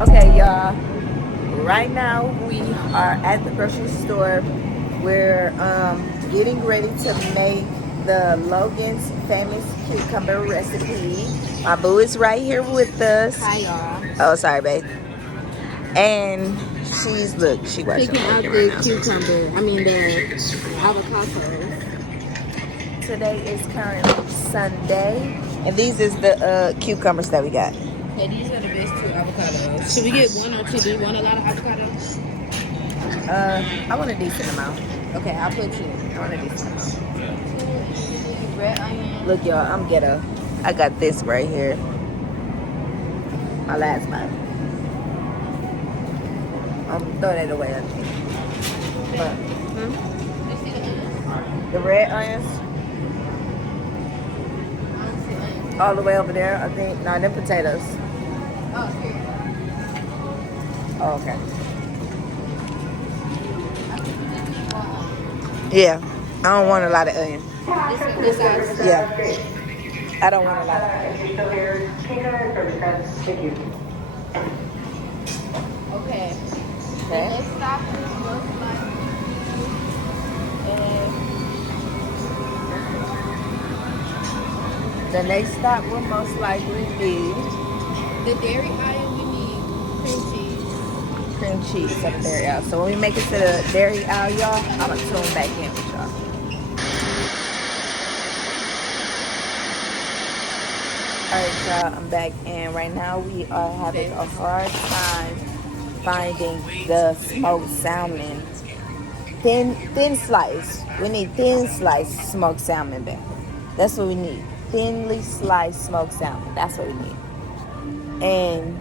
Okay, y'all. Right now we are at the grocery store. We're getting ready to make the Logan's famous cucumber recipe. My boo is right here with us. Hi, y'all. Oh, sorry, babe. And she watching Picking out Logan the right now. cucumber. I mean the avocado. Today is currently Sunday, and these is the cucumbers that we got. Okay, these are the best two avocados. Should we get one or two? Do you want a lot of avocados? I want a decent amount. Okay, I'll put two. I want a decent amount. Red onion. Look, y'all, I'm ghetto. I got this right here. My last month. I'm throwing it away. I think. But the red onions, all the way over there. I think. No, they're potatoes. Oh, here. Oh, okay. Yeah, I don't want a lot of onion. This size. Yeah, I don't want a lot of onion. Okay. Okay. Next stop is most likely. The next stop will most likely be The dairy aisle, we need cream cheese. cream cheese up there, y'all. So when we make it to the dairy aisle, y'all, I'm gonna tune back in with y'all. Alright, y'all, I'm back, and right now we are having a hard time finding the smoked salmon. Thin slice. We need thin sliced smoked salmon back. That's what we need. Thinly sliced smoked salmon. That's what we need. And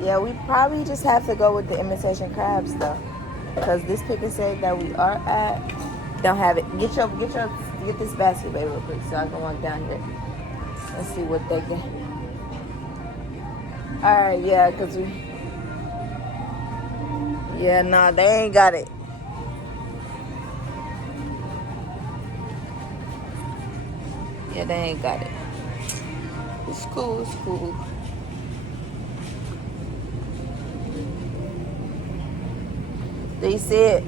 yeah, we probably just have to go with the imitation crabs though, because this pick and save that we are at don't have it. Get this basket, baby, real quick, so I can walk down here and see what they get. All right, yeah, cause nah, they ain't got it. Yeah, they ain't got it. It's cool. It's cool. Do you see it?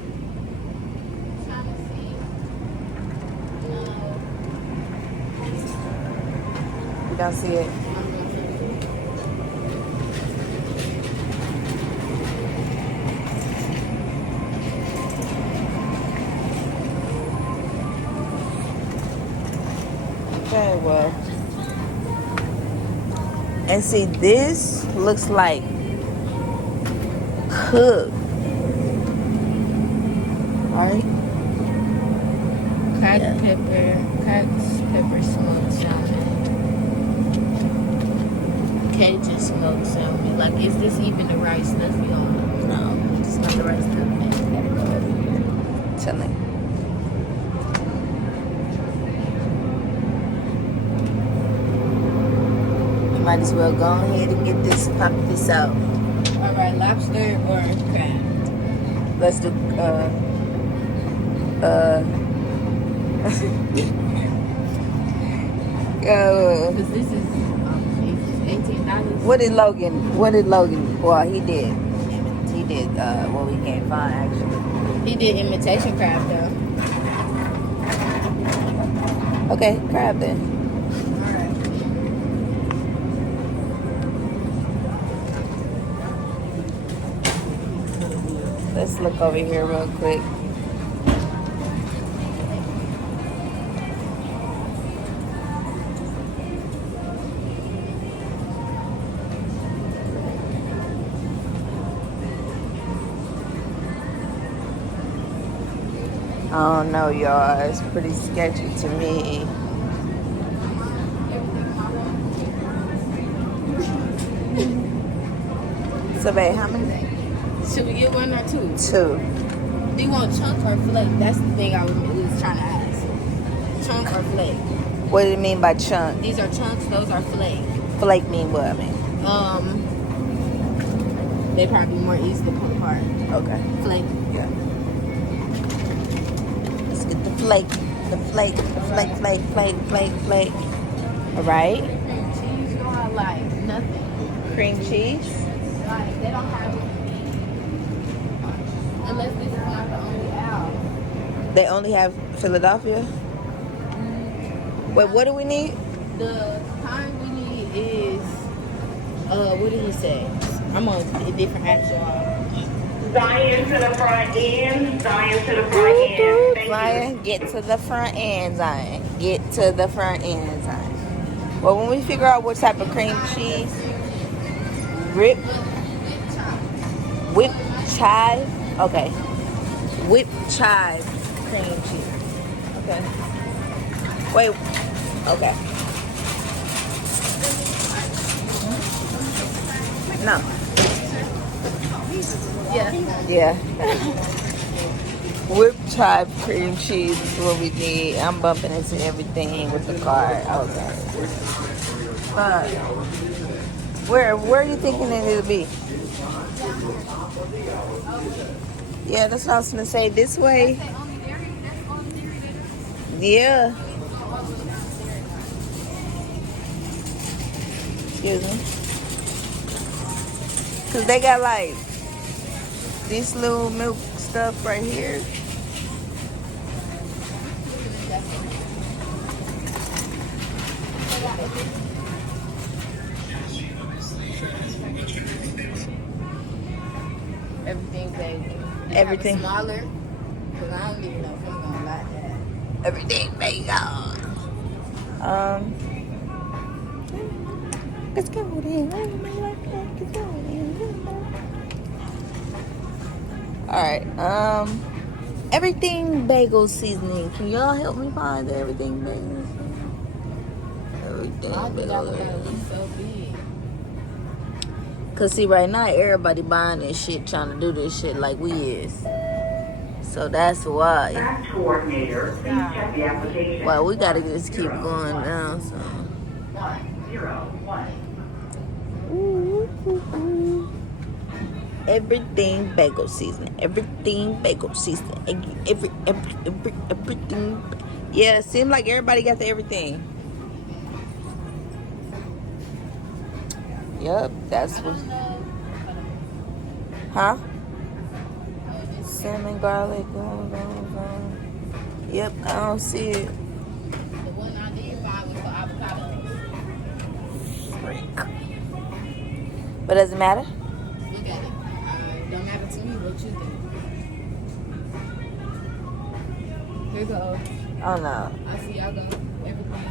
You don't see it? Okay, well. And see, this looks like cooked. Right? Cracked pepper smoked salmon. Cajun smoked salmon. Like, is this even the right stuff, y'all? No, it's not the right stuff. Gotta go over here. Tell me. Might as well go ahead and get this, pop this out. All right, lobster or crab? Let's do, Because this is, $18. What did Logan, well, he did, what we can't find, actually. He did imitation crab, though. Okay, crab then. All right. Let's look over here real quick. I don't know, y'all. It's pretty sketchy to me. So, babe, how many? Should we get 1 or 2? 2. Do you want chunk or flake? That's the thing I was trying to ask. Chunk or flake? What do you mean by chunk? These are chunks. Those are flake. Flake mean what? I mean. They probably more easy to pull apart. Okay. Flake. Yeah. Let's get the flake. The flake. The flake. Flake. All right. Cream cheese, y'all, like nothing. Cream cheese. Like they don't have it. Unless this is not the only aisle. They only have Philadelphia. Wait, what do we need? The kind we need is what did he say? I'm on a different app, y'all. Zion to the front end. Zion to the front end. Thank Zion, get to the front end, Zion. Get to the front end, Zion. Well, when we figure out what type of cream cheese, whipped chive. Okay. Whipped chive cream cheese. Okay. Wait. Okay. No. Yeah. Whipped chive cream cheese is what we need. I'm bumping into everything with the card. Okay. But where are you thinking it'll be? Yeah, that's what I was gonna say. This way. Yeah. Excuse me. Cause they got like this little milk stuff right here. Everything bagel. Everything. Smaller. Cause I don't even know if I'm gonna like that. Everything bagel. Let's go then. Alright, everything bagel seasoning. Can y'all help me find the everything bagel seasoning? Everything bagel. So big. Cause see, right now everybody buying this shit, trying to do this shit like we is. So that's why. Task coordinator, please check the application. Well, we gotta just keep going down. So. 101. Everything bagel seasoning. Everything bagel seasoning. Everything. Yeah, it seems like everybody got the everything. Yup, that's what. Huh? Cinnamon, garlic. Yep, I don't see it. The one I did find was for avocados. Freak. But does it matter? Look at it. Don't matter to me what you think. Here you go. Oh no. I see y'all go. Everything.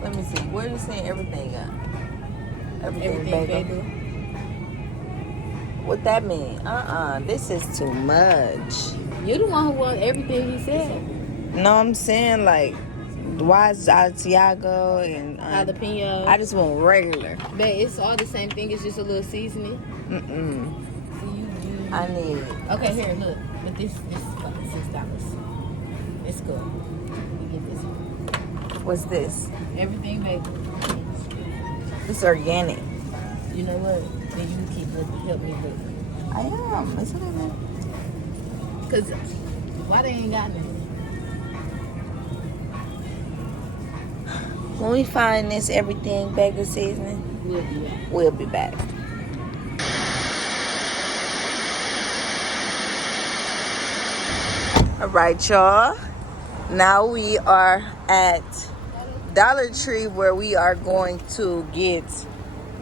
Let me see. Where you saying everything at? Everything bagel. What that mean? This is too much. You the one who want everything he said. No, I'm saying like, why is Asiago and Jalapeno. I just want regular. But it's all the same thing. It's just a little seasoning. I need. Okay, here, look. But this is fucking $6. It's good. We get this one. What's this? Everything bagel. It's organic. You know what? Then you keep help me with it. I am. It's in there. Cause why they ain't got nothing? When we find this everything bagel seasoning, we'll be back. All right, y'all. Now we are at Dollar Tree where we are going to get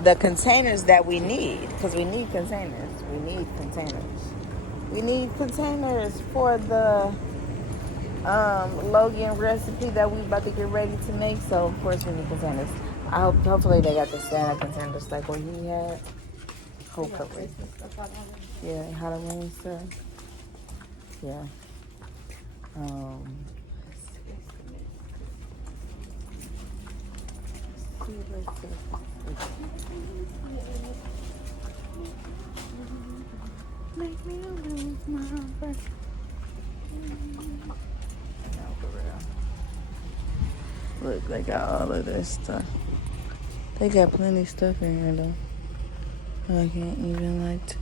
the containers that we need, because we need containers. We need containers for the Logan recipe that we about to get ready to make. So of course we need containers. Hopefully they got the standard containers like what he had. Hopefully. Yeah, Halloween stuff. Yeah. make me lose my breath. No, for real. Look, they got all of this stuff. They got plenty of stuff in here though. I can't even like.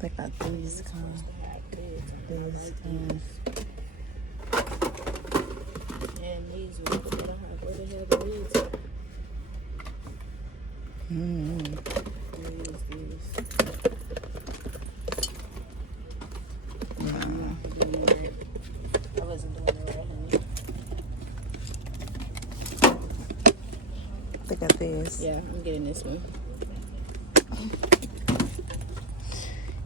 They got these kinds. These kinds. And these ones, I don't have where the hell the leads are. These. I wasn't doing it right, honey. They got these. Yeah, I'm getting this one.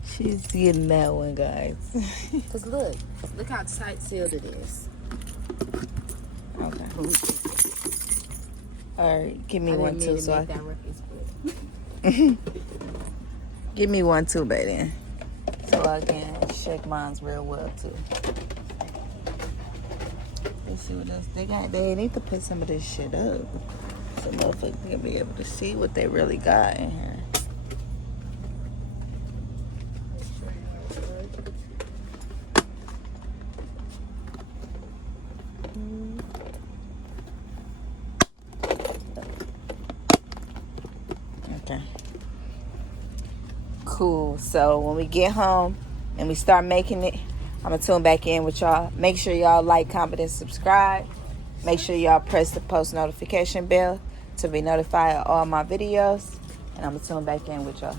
She's getting that one, guys. Cause look how tight sealed it is. Okay. All right, give me one too, so I can. Give me one too, baby, so I can shake mine real well too. Let's see what else they got. They need to put some of this shit up so motherfuckers can be able to see what they really got in here. Okay. Cool. So when we get home and we start making it, I'm gonna tune back in with y'all. Make sure y'all like, comment, and subscribe. Make sure y'all press the post notification bell to be notified of all my videos. And I'm gonna tune back in with y'all.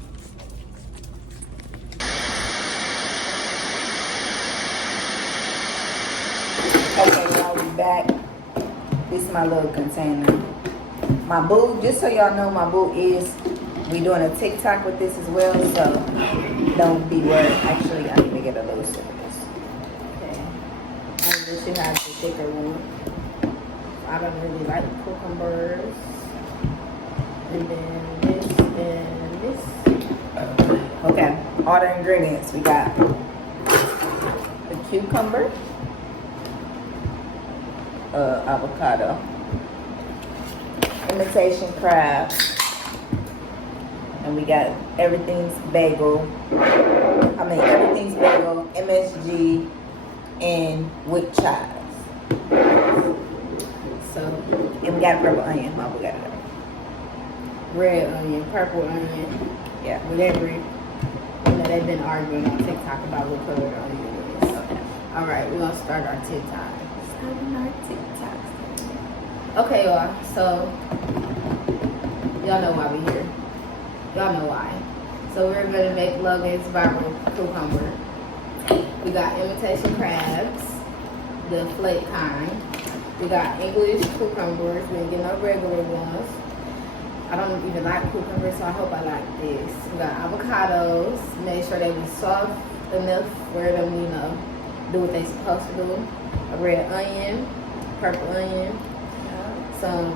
Okay, y'all, we back. This is my little container. My boo, just so y'all know, my boo is, we doing a TikTok with this as well, so don't be worried. Actually, I need to get a little sip of this. Okay. And this should have the thicker one. I don't really like cucumbers. And then this and this. Okay, all the ingredients. We got the cucumber, avocado, imitation crab, and we got everything's bagel, MSG, and whipped chives. So, and we got purple onion. Oh, we got it. Red onion, purple onion, Yeah. whatever. You know, they've been arguing on TikTok about what color the onion is. Okay. All right, we're gonna start our TikTok. Starting our TikTok. Okay, y'all. So y'all know why we're here. Y'all know why. So we're gonna make Logan's viral cucumber. We got imitation crabs, the flake kind. We got English cucumbers. We didn't get no regular ones. I don't even like cucumbers, so I hope I like this. We got avocados. Make sure they be soft enough for them, you know, do what they supposed to do. A red onion, purple onion, some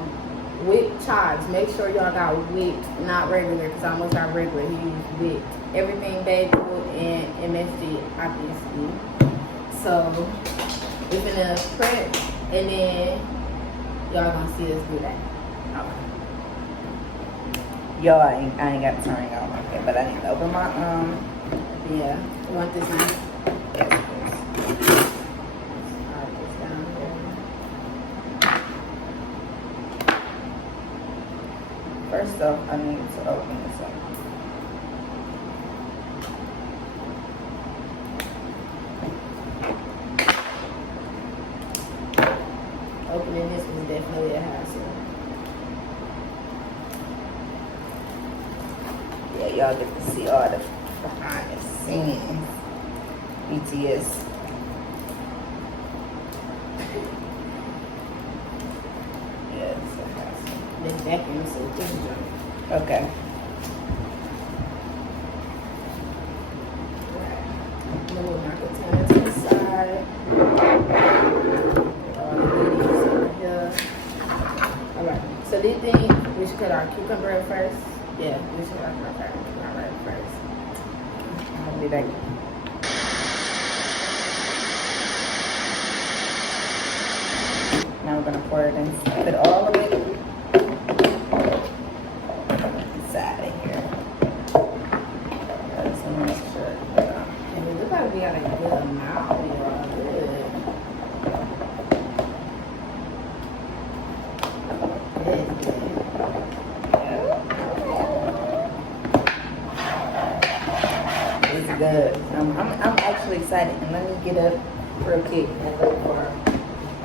whipped chives. Make sure y'all got whipped, not regular, because I almost got regular. He used whipped. Everything bagel and MSG, obviously. So we're gonna prep, and then y'all gonna see us do that. Okay. Yo, I ain't got to turn it on, okay, but I need to open my Yeah. You want this now? Yes, please. Alright, this down here. First off, I need to open this up. Opening this was definitely a hassle. Yeah, y'all get to see all the behind the scenes. BTS. Yeah, it's a hassle. This vacuum so this junk. Okay. Move my container to the side. All the goodies over here. Alright, so these things, we should cut our cucumber at first. Yeah, we should cut our cucumber at first. I'll be back. gonna pour it in, put all of it inside of here. That's a mixture. And it looks like we got a good amount, y'all. Good. It's good. I'm actually excited. And let me get up real quick and look for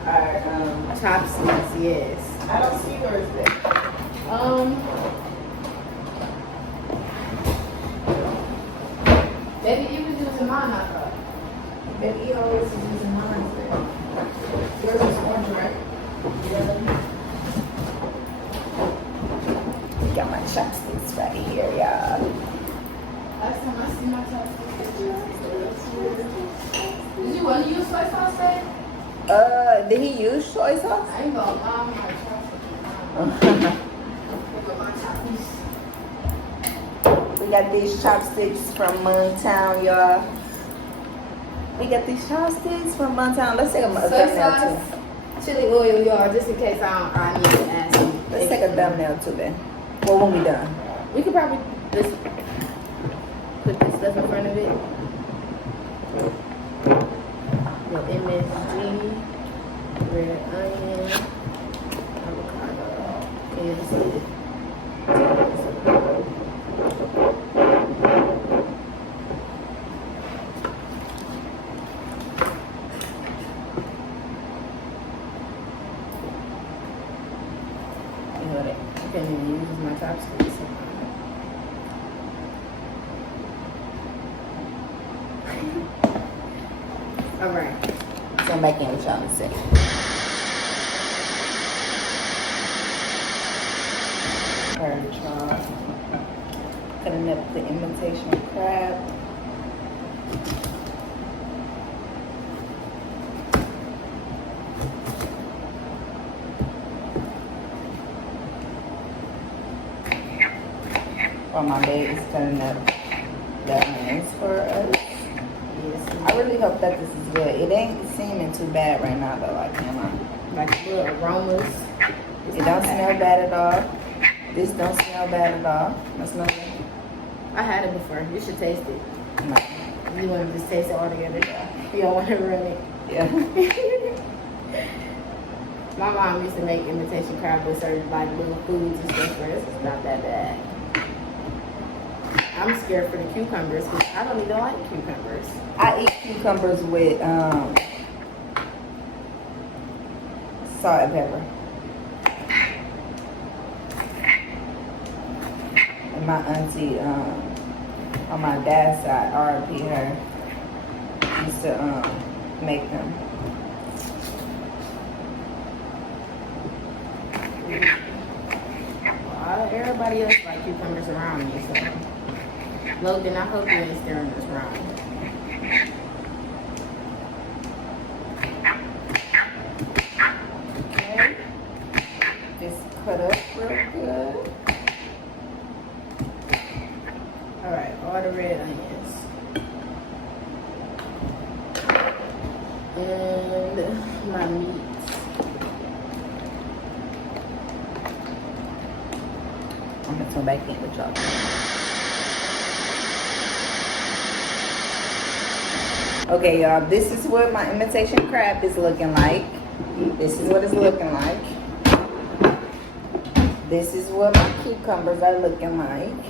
our Chopsticks, yes. I don't see yours there. Maybe you was using mine, I thought. Maybe you always is using mine there. Yours is orange, right? Yeah. Got my chopsticks right here, y'all. Last time I see my chopsticks. Did you want to use soy sauce, babe? Did he use soy sauce? I ain't gonna lie, my chopsticks. We got these chopsticks from Moontown, y'all. We got these chopsticks from Moontown. Let's take a Soy thumbnail sauce, too. chili oil, y'all, just in case I need to add some. Let's take a thumbnail too then. Well, when we done. We could probably just put this stuff in front of it. Your MSG, red onion, avocado. Can you see it? You know that. I can't even use my chopsticks. All right. So I'm back in with y'all in a second. Alright, y'all. Cutting up the imitation crab. While my babe is cutting up the onions for us. Yes. I really hope that this is good. It ain't seeming too bad right now though, like Like little aromas. it don't smell bad at all. This don't smell bad at all. That's not good. I had it before. You should taste it. No. You want to just taste it all together? You don't want to ruin it. Yeah. My mom used to make imitation crab with certain like little foods and stuff. So this is not that bad. I'm scared for the cucumbers because I don't even like cucumbers. I eat cucumbers with salt and pepper. And my auntie, on my dad's side, R.I.P. her, used to make them. Well, everybody else like cucumbers around me, so Logan, I hope you ain't stirring this wrong. Okay. Just cut up real good. Alright, all the red onions. And my meat. I'm gonna come back in with y'all. Okay, y'all, this is what my imitation crab is looking like. This is what it's looking like. This is what my cucumbers are looking like.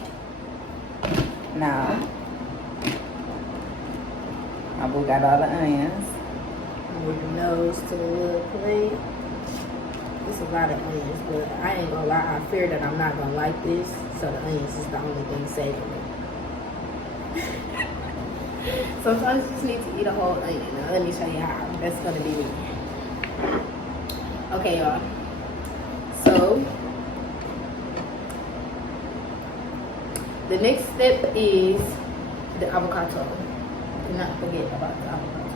Now, my boo got all the onions. Move the nose to the little plate. It's a lot of onions, but I ain't gonna lie, I fear that I'm not gonna like this, so the onions is the only thing saving me. Sometimes you just need to eat a whole onion. Now, let me show you how. That's gonna be me. Okay, y'all. So, the next step is the avocado. Do not forget about the avocado.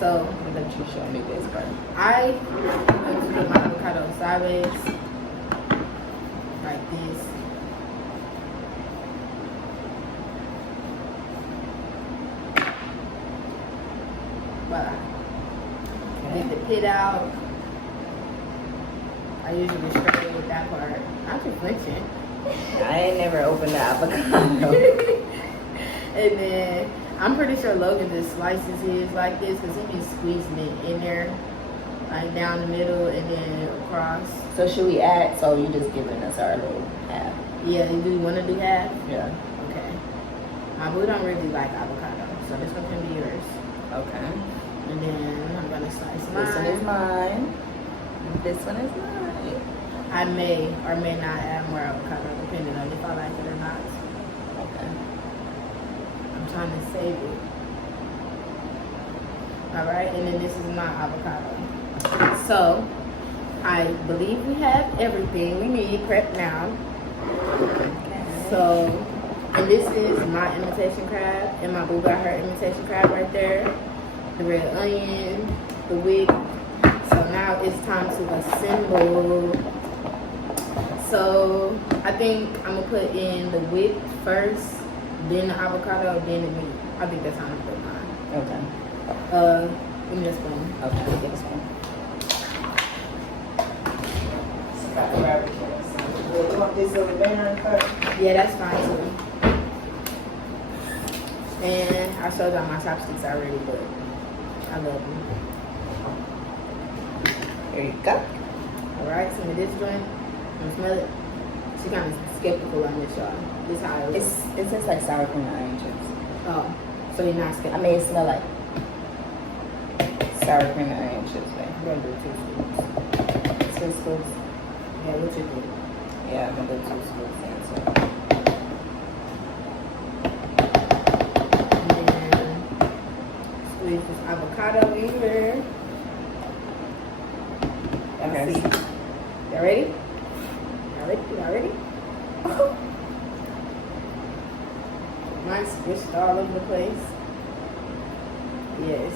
So, I'll let you show me this part. I'm going to put my avocado sideways, like this. Voila. Get the pit out. I usually struggle with that part. I'm too flinching. I ain't never opened the avocado. And then I'm pretty sure Logan just slices his like this because he be squeezing it in there, like down the middle and then across. So should we add? So you just giving us our little half? Yeah, do you want to do half? Yeah. Okay. My boo don't really like avocado, so this one can be yours. Okay. And then I'm gonna slice mine. This one is mine. This one is mine. I may or may not add more avocado depending on if I like it or not. Okay. I'm trying to save it. Alright, and then this is my avocado. So, I believe we have everything we need prep now. Okay. So, and this is my imitation crab, and my boo got her imitation crab right there. The red onion, the wick. So now it's time to assemble. So I think I'm gonna put in the wick first, then the avocado, then the meat. I think that's how I'm gonna put mine. Okay. Give me this one. Okay. Get this one. You want this over there first? Yeah, that's fine too. And I showed y'all my chopsticks already, but I love them. Here you go. Alright, some of this joint. You smell it? She kind of skeptical on this, y'all. This how it looks. It tastes like sour cream and onion chips. Oh, so you're not skeptical? I mean, it smells like sour cream and onion chips, I'm gonna do 2 scoops. 2 scoops. Yeah, what you think? Yeah, I'm gonna do 2 scoops and so. And then squeeze this avocado in here. Okay. See. Y'all ready? Y'all ready? Mine's squished all over the place. Yes.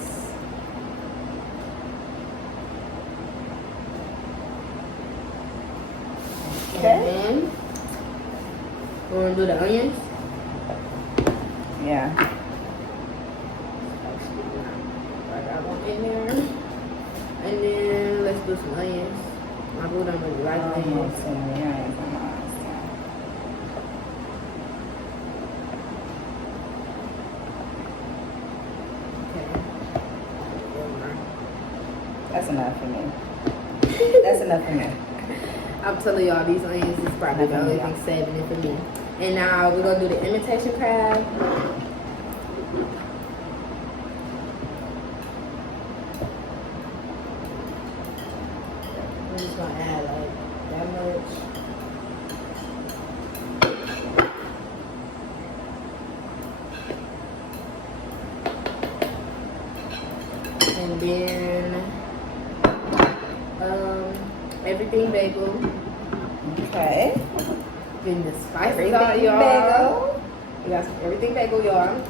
Okay. And then we're gonna do the onions. Yeah. I got one in there. And then let's do some onions. My boo don't really like onions. So many onions on my eyes. Okay. That's enough for me. That's enough for me. I'm telling y'all, these onions is probably the only thing saving it for me. And now we're gonna do the imitation crab. I'm just gonna add like that much. And then everything bagel. Okay. Then the spices Everything out, y'all. bagel. We got some everything bagel, y'all.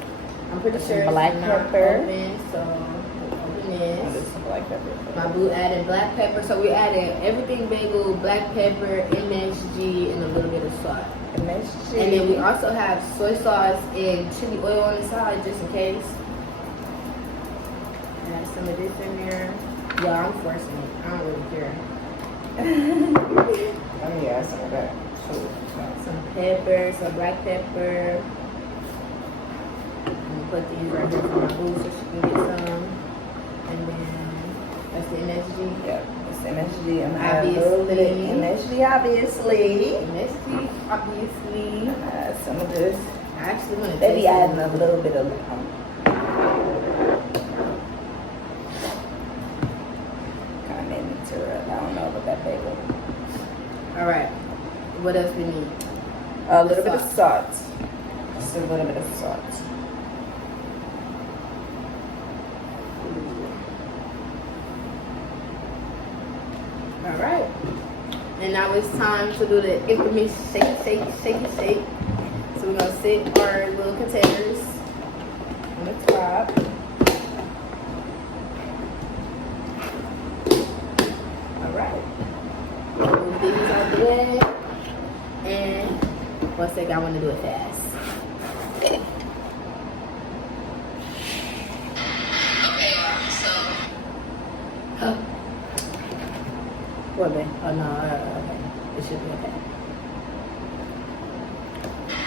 I'm pretty Some sure black it's not pepper. open, so we'll open I'll do this. some black pepper. My boo added black pepper, so we added everything bagel, black pepper, MSG, and a little bit of salt. MSG. And then we also have soy sauce and chili oil on the side, just in case. Add some of this in there. Y'all, I'm forcing it. I don't really care. Oh yeah, some of that. Some pepper, some black pepper. And put these right here for my boo so she can get some. And then that's the MSG. Yep, it's MSG. I'm gonna add a little bit of MSG, obviously. MSG, obviously. Add some of this. I actually want to Maybe taste add it. a little bit of kind of made me tear up. I don't know about that bagel. All right. What else we need? A little bit of salt. Just a little bit of salt. All right. And now it's time to do the infamous shake, shake, shake, shake. So we're gonna sit our little containers on the top. All right. Move these out the way. And one second, I want to do it fast. What, babe? Oh, no. Okay. It should be okay.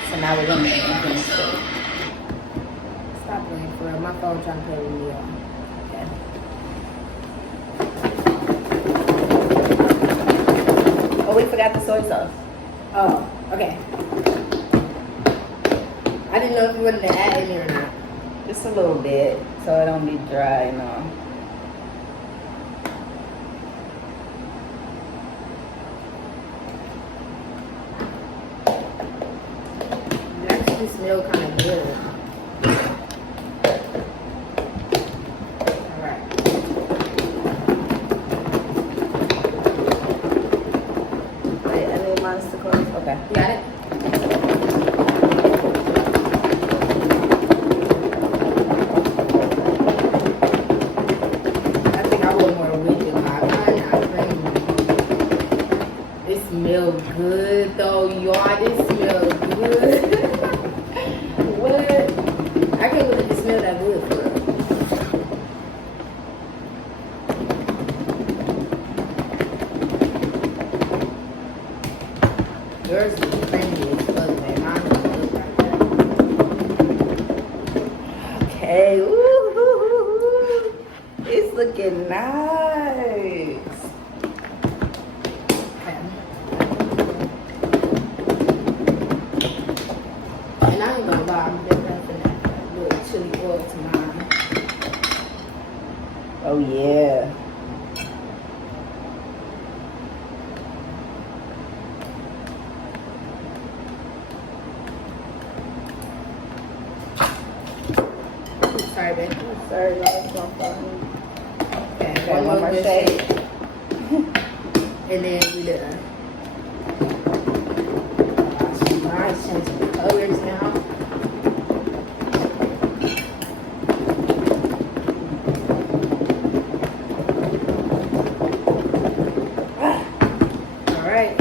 So now we're gonna finish it. Stop playing for real. My phone trying to play with me, y'all. Okay. Oh, we forgot the soy sauce. Oh, okay. I didn't know if you wanted to add any or not. Just a little bit, so it don't be dry and all. It actually smell kind of good. All right. Wait, I need mine to close. Okay. You got it? I think I want more with it. Not creamy. It smells good though, y'all. It smells good. What? I can't believe it smells that good for real. Yours is creamy as fuck, man. Mine doesn't look like that. Okay. Ooh, it's looking nice. Okay. And I ain't gonna lie, I'm definitely gonna add a little chili oil to mine. Oh yeah. Sorry, babe. Sorry, guys. Don't fall. Okay, Okay, one more good shake. shake. And then we done. Mine's changing the colors now. All right.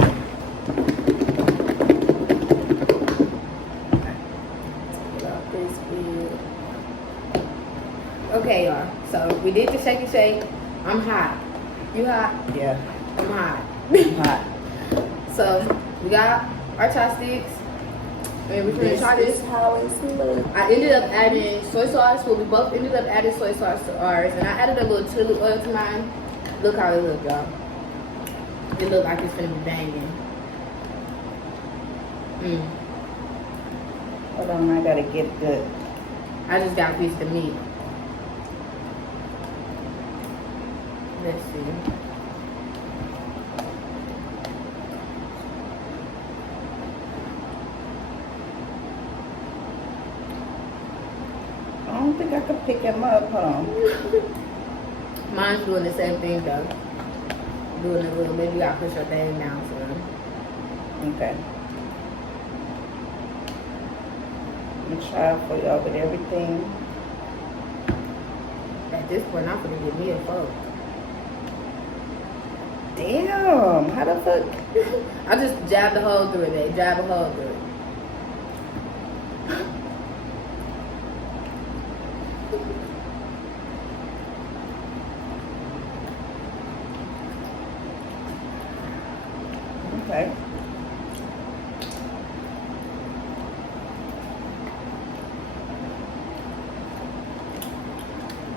Okay, y'all. So we did the shake and shake. I'm hot. You hot? Yeah. I'm hot. Hot. So we got our chopsticks. And we're gonna try this. Is how it's look. I ended up adding soy sauce. Well, we both ended up adding soy sauce to ours, and I added a little chili oil to mine. Look how it look, y'all. It look like it's gonna be banging. Hold on, I gotta get the. I just got a piece of meat. Let's see. I don't think I could pick him up. Hold on. Mine's doing the same thing though. Doing a little bit. You gotta push your thing down, so. Okay. Let me try for y'all with everything. At this point, I'm gonna give me a fork. Damn, how the fuck? I just jabbed the hole through it, babe. Jab a hole through it. Okay.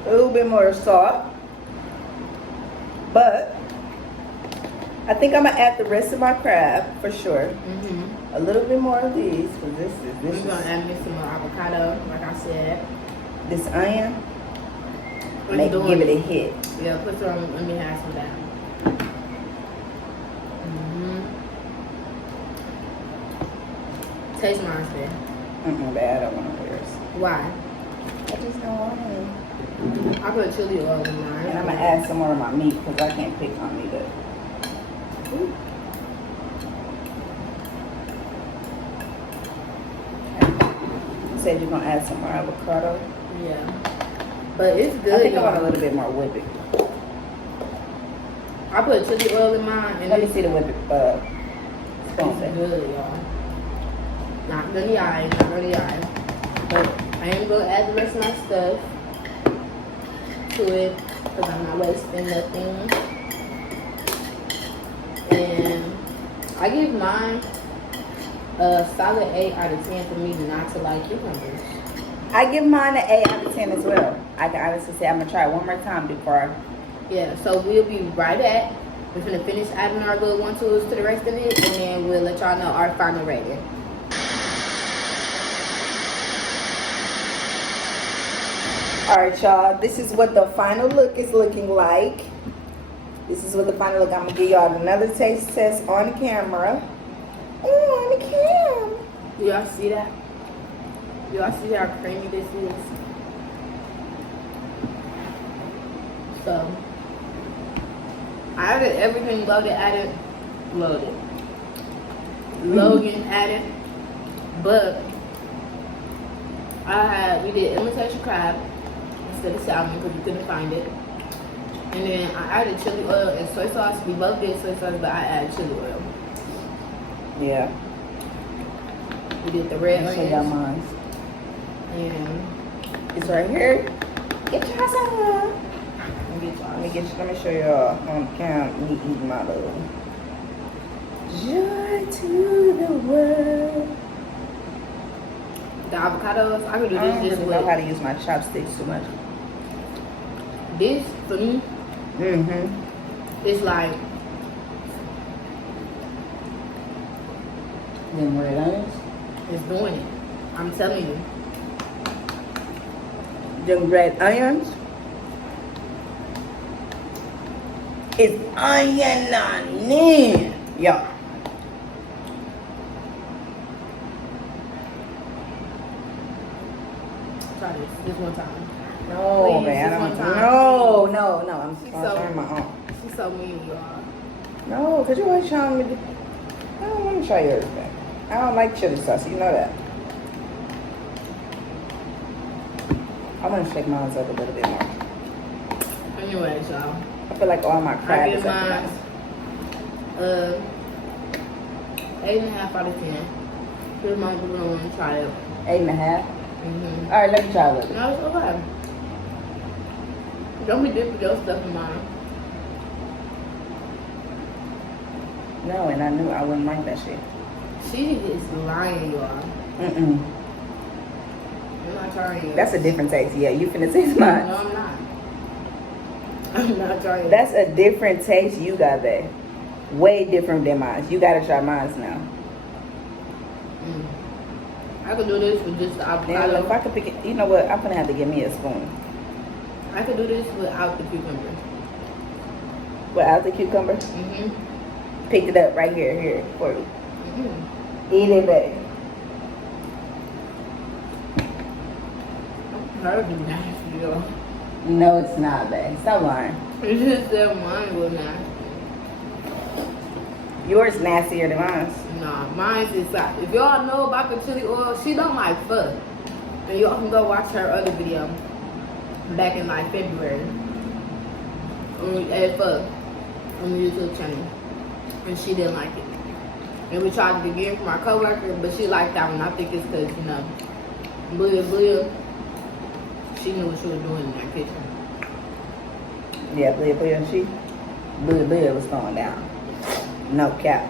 A little bit more salt. But I think I'm gonna add the rest of my crab for sure. A little bit more of these, because this We're is gonna add me some more avocado, like I said. this onion. What Make you doing? give it a hit. Yeah, put some. Let me have some down. Taste mine, babe. Bad. I don't want yours. Why? I just don't want it. I put chili oil in mine. And I'm gonna add some more of my meat because I can't pick my meat up. Ooh. You said you're gonna add some more avocado. Yeah, but it's good. I think I y'all. want a little bit more whipping. I put chili oil in mine, and Let me it's see the whipping spoon. good, y'all. Not really eye, not really eye. But I am gonna add the rest of my stuff to it because I'm not wasting nothing. I give mine a solid 8 out of 10 for me not to like cucumbers. I give mine an 8 out of 10 as well. I can honestly say I'm gonna try it one more time before. Yeah, so we'll be right back. We're gonna finish adding our little 1-2s to the rest of it, and then we'll let y'all know our final rating. Alright, y'all. This is what the final look is looking like. This is what the final look. I'm gonna give y'all another taste test on the camera. On the camera. Do y'all see that? Do y'all see how creamy this is? So, I added everything Logan added. Logan added. But, we did imitation crab instead of salmon because we couldn't find it. And then I added chili oil and soy sauce. We both did soy sauce, but I added chili oil. Yeah. We did the red Let me show y'all onions. mine. And It's right here. Get y'all some. Let me show y'all on camera me eating my little joy to the world. the avocados, I could do I don't this really know how to use my chopsticks too much. This for me, it's like Them red onions. it's doing it. I'm telling you. Them red onions. It's onion on me. Yeah. Try this one time. No, Please, man. just one time. No. I'm She's trying my own. She's so mean, y'all. No, because you always trying me to. I don't want to try everything. I don't like chili sauce. You know that. I'm going to shake mine up a little bit more. Anyways, y'all. I feel like all my I crab give is up to mine nice. 8.5 out of 10. Here's my we're gonna want to try it. 8.5. Mm-hmm. All right, let me try a little bit. No, it's okay. Don't be dipping your stuff in mine. No, and I knew I wouldn't like that shit. She is lying, y'all. Mm-mm. I'm not trying it. That's a different taste. Yeah, you finna taste mine. No, I'm not. I'm not trying it. That's a different taste you got there. Way different than mine. You gotta try mine now. I could do this with just the Now, avocado. if I could pick it, you know what? I'm gonna have to give me a spoon. I could do this without the cucumber. Without the cucumber, Mm-hmm. pick it up right here for you. Mm-hmm. Eat it, baby. Hers is nasty, y'all. No, it's not, babe. Stop lying. You just said mine was nasty. Yours nastier than mine. Nah, mine is like, if y'all know about the chili oil, she don't like pho. And y'all can go watch her other video back in like February. We ate pho on the YouTube channel. And she didn't like it. And we tried it again from our coworker, but she liked that one. I think it's because, you know, Blia, she knew what she was doing in that kitchen. Yeah, Blia was going down. No cap.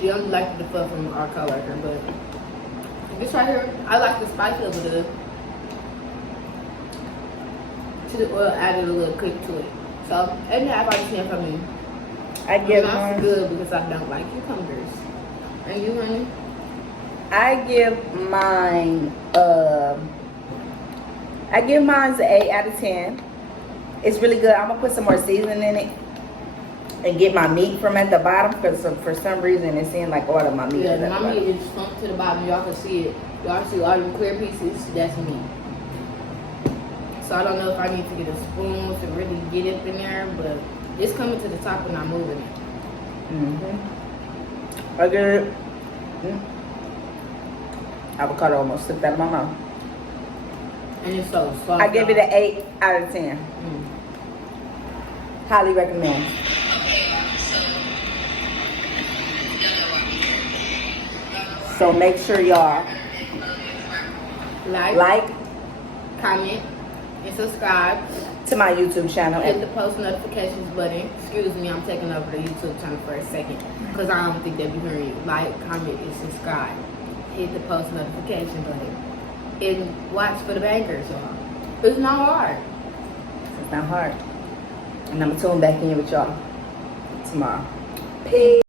She only liked the pho from our coworker, but this right here, I like the spice of it. Chili oil added a little kick to it. So 8.5 out of 10 for me. I give That's mine. good because I don't like cucumbers. And you, honey? I give mine. I give mine an 8 out of 10. It's really good. I'm gonna put some more seasoning in it and get my meat from at the bottom because for some reason it seemed like all of my meat. Yeah, is at the my bottom. meat is sunk to the bottom. Y'all can see it. Y'all see all the clear pieces. That's meat. So I don't know if I need to get a spoon to really get it in there, but it's coming to the top and I'm moving it. I get it. Avocado almost slipped out of my mouth. And it's so soft. I give it an 8 out of 10. Highly recommend. So make sure y'all like, like, comment, and subscribe to my YouTube channel. Hit the post notifications button. Excuse me, I'm taking over the YouTube channel for a second because I don't think they be hearing you. Like, comment, and subscribe. Hit the post notification button and watch for the bangers, y'all. It's not hard. It's not hard. And I'm gonna tune back in with y'all tomorrow. Peace.